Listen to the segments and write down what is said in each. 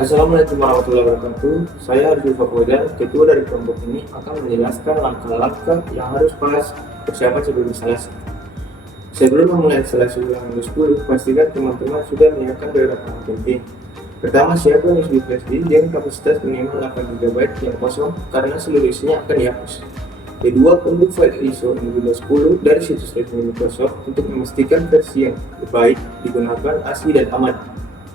Assalamualaikum warahmatullahi wabarakatuh. Saya Arjun Fakweda, ketua dari kelompok ini akan menjelaskan langkah-langkah yang harus persiapan sebelum instalasi. Sebelum memulai instalasi ulang Windows 10, pastikan teman-teman sudah menyiapkan beberapa hal penting. Pertama, siapkan USB flash disk dengan kapasitas minimal 8 GB yang kosong karena seluruh isinya akan dihapus. Kedua, unduh file ISO Windows 10 dari situs resmi Microsoft untuk memastikan versi yang terbaik digunakan asli dan aman.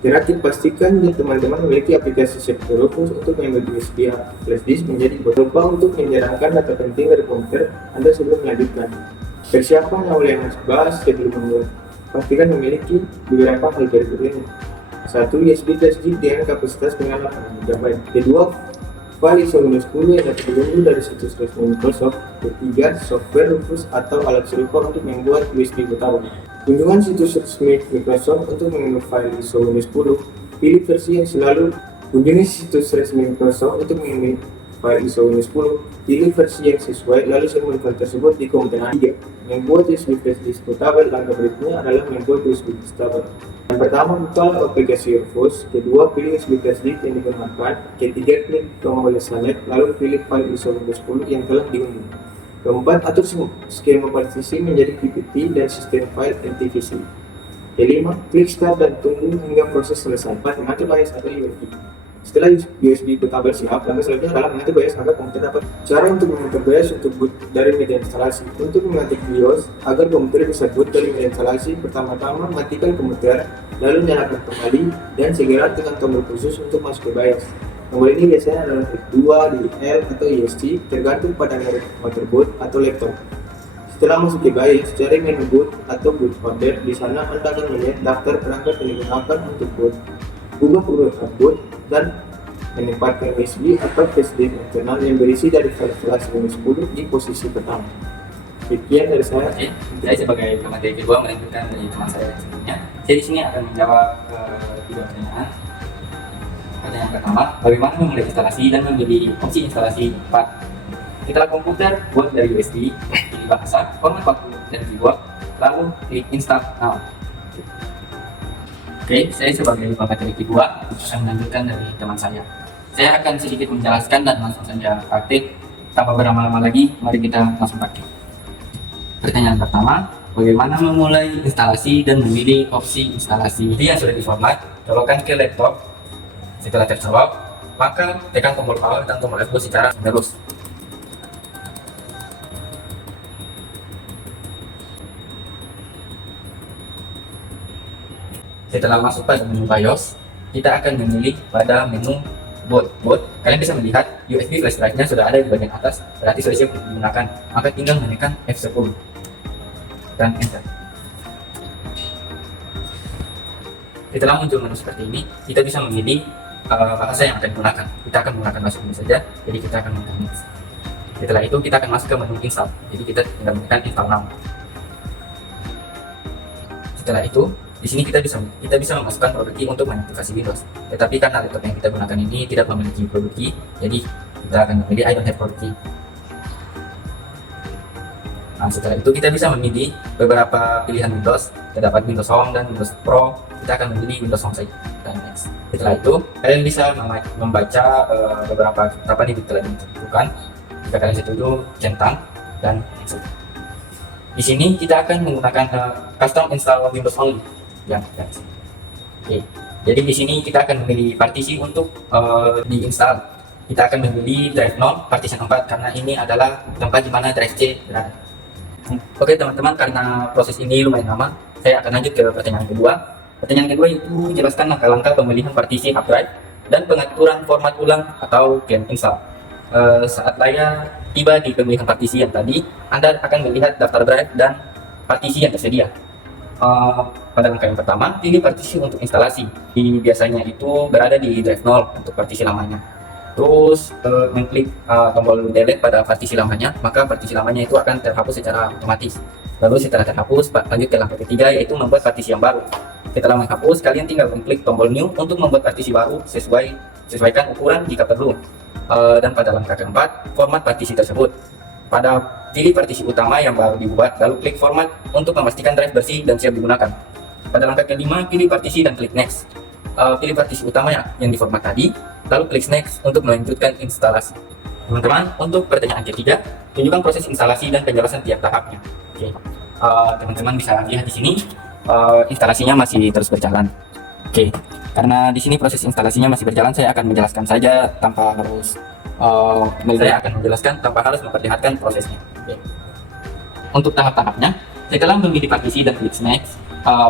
Terakhir, pastikan teman-teman memiliki aplikasi Safety Rufus untuk mengambil USB flash disk menjadi lupa untuk menjalankan data penting dari komputer Anda sebelum melanjutkan. Persiapan awal yang harus bahas sebelum memulai. Pastikan memiliki beberapa hal berikut ini. 1. USB flash disk dengan kapasitas minimal 8 GB. Kedua, file ISO Windows 10 yang dapat diunduh dari situs resmi Microsoft. Ketiga, software Rufus atau alat serupa untuk membuat USB bootable. Kunjungan situs resmi Microsoft untuk mengunduh file ISO Windows 10. Pilih versi yang selalu. Kunjungi situs resmi Microsoft untuk mengunduh file ISO Windows 10. Pilih versi yang sesuai, lalu simpan file tersebut di komputer Anda. Membuat USB flash disk bootable. Langkah berikutnya adalah membuat USB bootable. Yang pertama, buka aplikasi Rufus. Kedua, pilih USB flash disk yang digunakan. Ketiga, klik tombol select, lalu pilih file ISO Windows 10 yang telah diunduh. Keempat, atur skema partisi menjadi PPT dan sistem file MTVC. Kelima, klik start dan tunggu hingga proses selesai. Empat, mengatur BIOS atau USB. Setelah USB bootable siap, langkah selanjutnya adalah mengatur BIOS agar komputer dapat. Cara untuk mengatur BIOS untuk boot dari media instalasi. Untuk mengatur BIOS agar komputer bisa boot dari media instalasi, pertama-tama matikan komputer, lalu nyalakan kembali, dan segera tekan tombol khusus untuk masuk ke BIOS. Tombol ini biasanya adalah F2, DL, atau ESC, tergantung pada merek motherboard atau laptop. Setelah masuk ke BIOS, cari menu boot atau boot folder. Di sana Anda akan melihat daftar perangkat yang digunakan untuk boot. Ubah urutan boot dan menempatkan USB atau flash disk internal yang berisi dari file instalasi Windows 10 di posisi pertama. Sekian dari saya. Oke, saya sebagai pemateri kedua melanjutkan dari teman saya yang sebelumnya. Saya di sini akan menjawab tiga pertanyaan. Pertanyaan pertama, bagaimana memulai instalasi dan memilih opsi instalasi 4? Setelah komputer, buat dari USB, pilih bahasa, format waktu, dan keyboard, lalu klik install now. Oke, saya sebagai pemateri kedua akan melanjutkan dari teman saya. Saya akan sedikit menjelaskan dan langsung saja praktik. Tanpa berlama-lama lagi, mari kita langsung praktik. Pertanyaan pertama, bagaimana memulai instalasi dan memilih opsi instalasi? Jadi yang sudah diformat, colokan ke laptop. Setelah terjawab, maka tekan tombol power dan tombol F2 secara terus. Setelah masuk pada menu BIOS, kita akan memilih pada menu boot. Kalian bisa melihat USB flash drive-nya sudah ada di bagian atas, berarti sudah siap digunakan. Maka tinggal menekan F10 dan enter. Setelah muncul menu seperti ini, kita bisa memilih bahasa yang akan digunakan. Kita akan menggunakan bahasa Indonesia saja, jadi kita akan menekan next. Setelah itu kita akan masuk ke menu install, jadi kita tinggal menekan install now. Setelah itu, di sini kita bisa memasukkan produk key untuk mengaktifasi Windows. Tetapi karena laptop yang kita gunakan ini tidak memiliki produk key, jadi kita akan memilih I don't have product key. Nah, setelah itu kita bisa memilih beberapa pilihan Windows. Terdapat Windows Home dan Windows Pro. Kita akan memilih Windows Home saja dan next. Setelah itu kalian bisa membaca beberapa ketetapan yang telah ditentukan. Jika kalian setuju, centang dan next. Di sini kita akan menggunakan custom install Windows only. Oke. Jadi di sini kita akan memilih partisi untuk diinstal. Kita akan memilih drive 0 partition 4 karena ini adalah tempat di mana drive C berada. Oke teman-teman, karena proses ini lumayan lama, saya akan lanjut ke pertanyaan kedua. Pertanyaan kedua itu jelaskan langkah-langkah pemilihan partisi hard drive dan pengaturan format ulang atau clean install. Saat layar tiba di pemilihan partisi yang tadi, Anda akan melihat daftar drive dan partisi yang tersedia. Pada langkah yang pertama, pilih partisi untuk instalasi. Biasanya itu berada di drive 0 untuk partisi lamanya. Terus mengklik tombol delete pada partisi lamanya, maka partisi lamanya itu akan terhapus secara otomatis. Lalu setelah terhapus, lanjut ke langkah ketiga, yaitu membuat partisi yang baru. Setelah menghapus, kalian tinggal mengklik tombol new untuk membuat partisi baru. Sesuaikan ukuran jika perlu. Dan pada langkah keempat, format partisi tersebut. Pilih partisi utama yang baru dibuat, lalu klik format untuk memastikan drive bersih dan siap digunakan. Pada langkah kelima, pilih partisi dan klik next. pilih partisi utamanya yang di format tadi, lalu klik next untuk melanjutkan instalasi. Teman-teman, untuk pertanyaan ketiga, tunjukkan proses instalasi dan penjelasan tiap tahapnya. Oke, teman-teman bisa lihat di sini instalasinya masih terus berjalan. Oke, karena di sini proses instalasinya masih berjalan, saya akan menjelaskan saja tanpa harus memperlihatkan prosesnya. Oke. Untuk tahap-tahapnya, setelah memilih partisi dan klik next,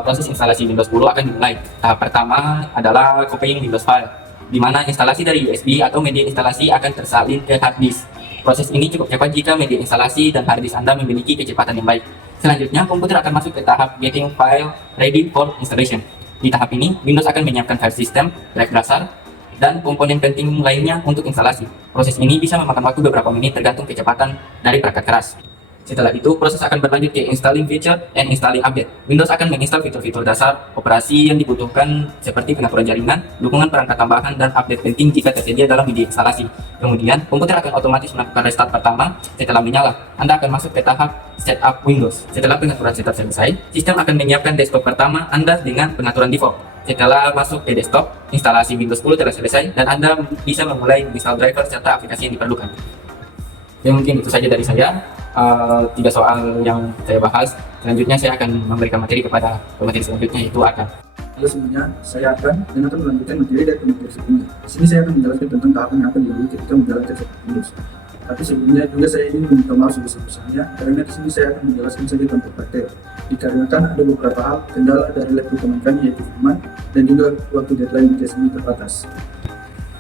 proses instalasi Windows 10 akan dimulai. Tahap pertama adalah copying Windows file, di mana instalasi dari USB atau media instalasi akan tersalin ke hard disk. Proses ini cukup cepat jika media instalasi dan hard disk Anda memiliki kecepatan yang baik. Selanjutnya, komputer akan masuk ke tahap getting file ready for installation. Di tahap ini, Windows akan menyiapkan file system, drive dasar, dan komponen penting lainnya untuk instalasi. Proses ini bisa memakan waktu beberapa menit tergantung kecepatan dari perangkat keras. Setelah itu, proses akan berlanjut ke installing feature and installing update. Windows akan menginstal fitur-fitur dasar operasi yang dibutuhkan seperti pengaturan jaringan, dukungan perangkat tambahan, dan update penting jika tersedia dalam media instalasi. Kemudian, komputer akan otomatis melakukan restart pertama setelah menyala. Anda akan masuk ke tahap setup Windows. Setelah pengaturan setup selesai, sistem akan menyiapkan desktop pertama Anda dengan pengaturan default. Setelah masuk ke desktop, instalasi Windows 10 telah selesai dan Anda bisa memulai install driver serta aplikasi yang diperlukan. Ya, mungkin itu saja dari saya. 3 soal yang saya bahas. Selanjutnya saya akan memberikan materi kepada pemateri selanjutnya, yaitu akan. Halo semuanya, saya akan melanjutkan materi dari pemateri sebelumnya. Di sini saya akan menjelaskan tentang tahapan yang akan dilalui ketika menjalankan setup Windows. Tapi sebelumnya juga saya ingin meminta maaf sebesar-besarnya karena di sini saya akan menjelaskan saja tanpa praktek. Dikarenakan ada beberapa hal kendala dari laptop teman kami yaitu Firman dan juga waktu deadline di sini terbatas.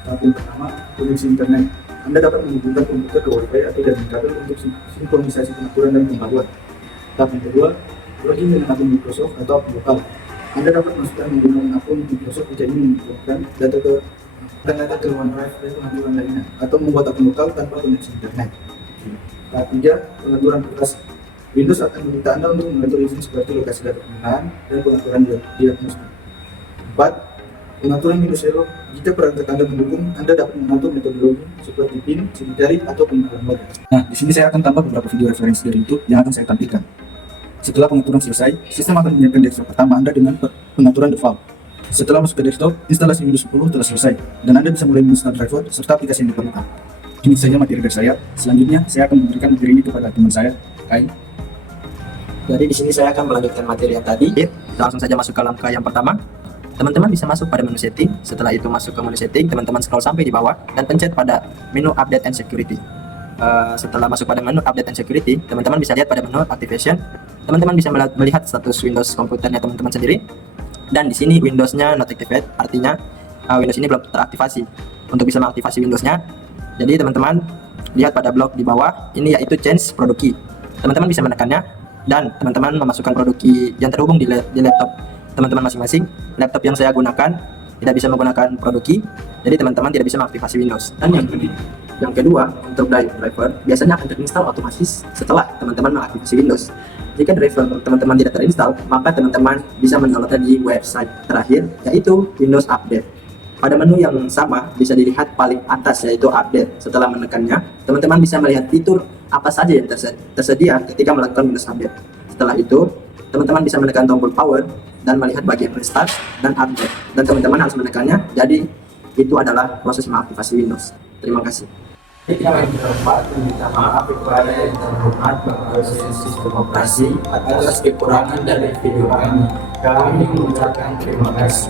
Tahap yang pertama, koneksi internet. Anda dapat menghubungkan komputer ke Wi-Fi atau jaringan kabel untuk sinkronisasi pengaturan dan pembaruan. Tahap yang kedua, login dengan akun Microsoft atau akun lokal. Anda dapat masukkan menggunakan akun Microsoft jika ingin mengirimkan data ke OneDrive dan pengaturan lainnya, atau membuat akun lokal tanpa koneksi internet. Tahap 3, pengaturan privasi. Windows akan meminta Anda untuk mengatur izin seperti lokasi data penggunaan dan pengaturan diagnosis. 4. Pengaturan Windows Hello. Jika perangkat Anda mendukung, Anda dapat mengatur metodologi seperti PIN, sidik jari, atau pengaturan mode. Nah, di sini saya akan tambah beberapa video referensi dari YouTube yang akan saya tampilkan. Setelah pengaturan selesai, sistem akan menyiapkan desktop pertama Anda dengan pengaturan default. Setelah masuk ke desktop, instalasi Windows 10 telah selesai, dan Anda bisa mulai menginstal driver serta aplikasi yang diperlukan. Ini saja materi dari saya. Selanjutnya, saya akan memberikan materi ini kepada teman saya, Kai. Jadi di sini saya akan melanjutkan materi yang tadi. Langsung saja masuk ke langkah yang pertama. Teman-teman bisa masuk pada menu setting. Setelah itu masuk ke menu setting, teman-teman scroll sampai di bawah dan pencet pada menu update and security. Setelah masuk pada menu update and security, teman-teman bisa lihat pada menu activation. Teman-teman bisa melihat status Windows komputernya teman-teman sendiri. Dan di sini Windows-nya not activate, artinya Windows ini belum teraktivasi. Untuk bisa mengaktifasi Windows-nya, jadi teman-teman lihat pada blok di bawah, ini yaitu change product key. Teman-teman bisa menekannya dan teman-teman memasukkan produk key yang terhubung di laptop teman-teman masing-masing. Laptop yang saya gunakan tidak bisa menggunakan produk key, jadi teman-teman tidak bisa mengaktifasi Windows. Dan yang kedua, untuk driver biasanya akan terinstall otomatis setelah teman-teman mengaktifasi Windows. Jika driver teman-teman tidak terinstall, maka teman-teman bisa mendownloadnya di website terakhir, yaitu Windows Update. Pada menu yang sama bisa dilihat paling atas, yaitu update. Setelah menekannya, teman-teman bisa melihat fitur apa saja yang tersedia ketika melakukan Windows Update. Setelah itu, teman-teman bisa menekan tombol power dan melihat bagian restart dan update, dan teman-teman harus menekannya. Jadi itu adalah proses mengaktifasi Windows. Terima kasih. Yang keempat, meminta maaf kepada yang terhormat berproses sistem operasi atas kekurangan dari video kami. Kami mengucapkan terima kasih.